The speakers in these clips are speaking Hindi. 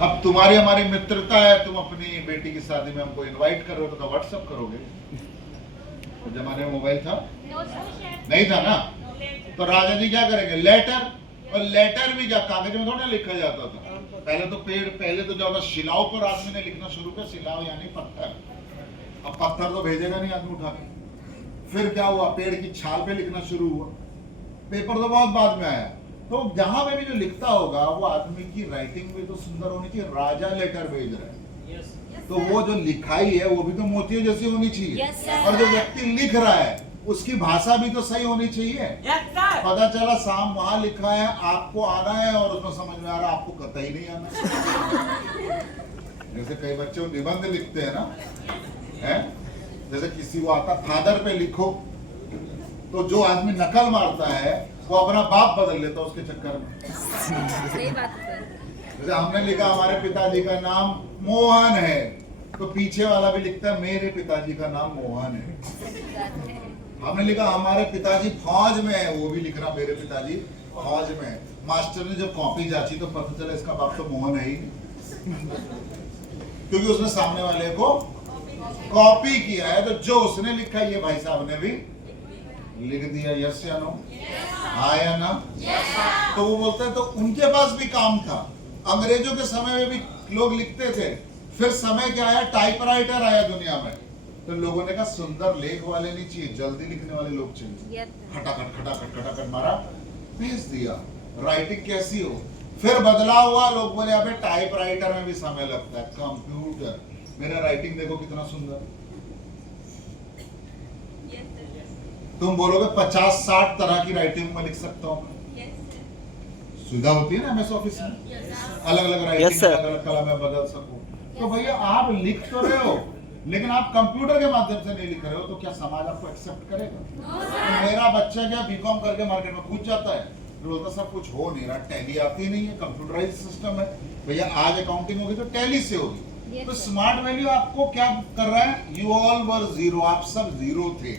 अब तुम्हारी हमारी मित्रता है, तुम अपनी बेटी की शादी में हमको इनवाइट कर रहे हो तो व्हाट्सएप करोगे। तो जमाने में मोबाइल था नहीं था ना, तो राजा जी क्या करेंगे, लेटर। और लेटर भी क्या कागज में थोड़ा लिखा जाता था, पहले तो जो शिलाओं पर आदमी ने लिखना शुरू किया, शिलाओ यानी पत्थर। अब पत्थर तो भेजेगा नहीं आदमी उठा के। फिर क्या हुआ, पेड़ की छाल पे लिखना शुरू हुआ। पेपर तो बहुत बाद में आया। तो जहां पे भी जो लिखता होगा वो आदमी की राइटिंग भी तो सुंदर होनी चाहिए। राजा लेटर भेज रहा है तो वो जो लिखाई है वो भी तो मोतियों जैसी होनी चाहिए। और जो व्यक्ति लिख रहा है उसकी भाषा भी तो सही होनी चाहिए। पता चला शाम वहां लिखा है, आपको आना है और उसमें समझ में आ रहा है आपको कतई नहीं आना। जैसे कई बच्चे निबंध लिखते हैं ना, है? जैसे किसी को आता फादर पे लिखो, तो जो आदमी नकल मारता है वो अपना बाप बदल लेता उसके चक्कर में। सही बात है। जैसे हमने लिखा हमारे पिताजी का नाम मोहन है, तो पीछे वाला भी लिखता है मेरे पिताजी का नाम मोहन है। हमने लिखा हमारे पिताजी फौज में है, वो भी लिख रहा मेरे पिताजी फौज में है। मास्टर ने जब कॉपी जांची तो पता चला इसका बाप तो मोहन है ही नहीं, क्योंकि उसने सामने वाले को कॉपी किया है। तो जो उसने लिखा ये भाई साहब ने भी लिख दिया। यस या नो, हाँ या ना? तो वो बोलते हैं तो उनके पास भी काम था। अंग्रेजों के समय में भी लोग लिखते थे, फिर समय क्या आया, टाइपराइटर आया दुनिया में। तो लोगों ने कहा सुंदर लेख वाले नहीं चाहिए, जल्दी लिखने वाले लोग चाहिए। खटाखट खटाखट खटाखट मारा, भेज दिया। राइटिंग कैसी हो, फिर बदलाव हुआ। लोग बोले अबे टाइपराइटर में भी समय लगता है, कंप्यूटर। मेरा राइटिंग देखो कितना सुंदर। तुम बोलोगे 50-60 तरह की राइटिंग में लिख सकता हूँ। सुविधा होती है ना एमएस ऑफिस में, अलग अलग राइटिंग अलग अलग कलम में बदल सको। तो भैया आप लिख तो रहे हो, लेकिन आप कंप्यूटर के माध्यम से नहीं लिख रहे हो, तो क्या समाज आपको एक्सेप्ट करेगा? तो मेरा बच्चा क्या बीकॉम करके मार्केट में कूद जाता है, बोलता सब कुछ हो नहीं रहा, टैली आती नहीं है, कंप्यूटराइज सिस्टम है। भैया आज अकाउंटिंग होगी तो टैली से होगी। तो स्मार्ट वैल्यू आपको क्या कर रहा है, यू ऑल वर जीरो, आप सब जीरो थे।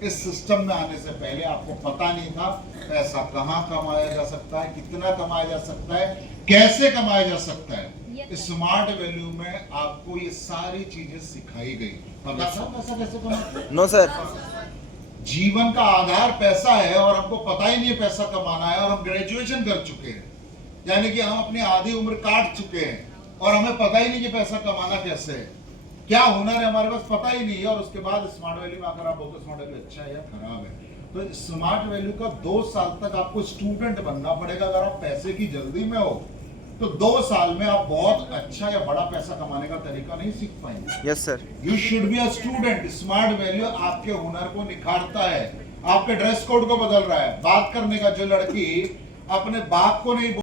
इस सिस्टम में आने से पहले आपको पता नहीं था पैसा कहाँ कमाया जा सकता है, कितना कमाया जा सकता है, कैसे कमाया जा सकता है। स्मार्ट वैल्यू में आपको ये सारी चीजें सिखाई गई। पता था पैसा कैसे कमाते? No sir. जीवन का आधार पैसा है और हमको पता ही नहीं है पैसा कमाना है। और हम ग्रेजुएशन कर चुके हैं, यानी कि हम अपनी आधी उम्र काट चुके हैं और हमें पता ही नहीं कि पैसा कमाना कैसे है, क्या हुनर है हमारे पास पता ही नहीं है। और उसके बाद स्मार्ट वैल्यू में आकर आप बोलते स्मार्ट वैल्यू अच्छा है या खराब है। तो स्मार्ट वैल्यू का 2 साल तक आपको स्टूडेंट बनना पड़ेगा। अगर आप पैसे की जल्दी में हो तो 2 साल में आप बहुत अच्छा या बड़ा पैसा कमाने का तरीका नहीं सीख पाएंगे। Yes sir. You should be a student. Smart value आपके हुनर को निखारता है, आपके ड्रेस कोड को बदल रहा है। बात करने का, जो लड़की अपने बाप को नहीं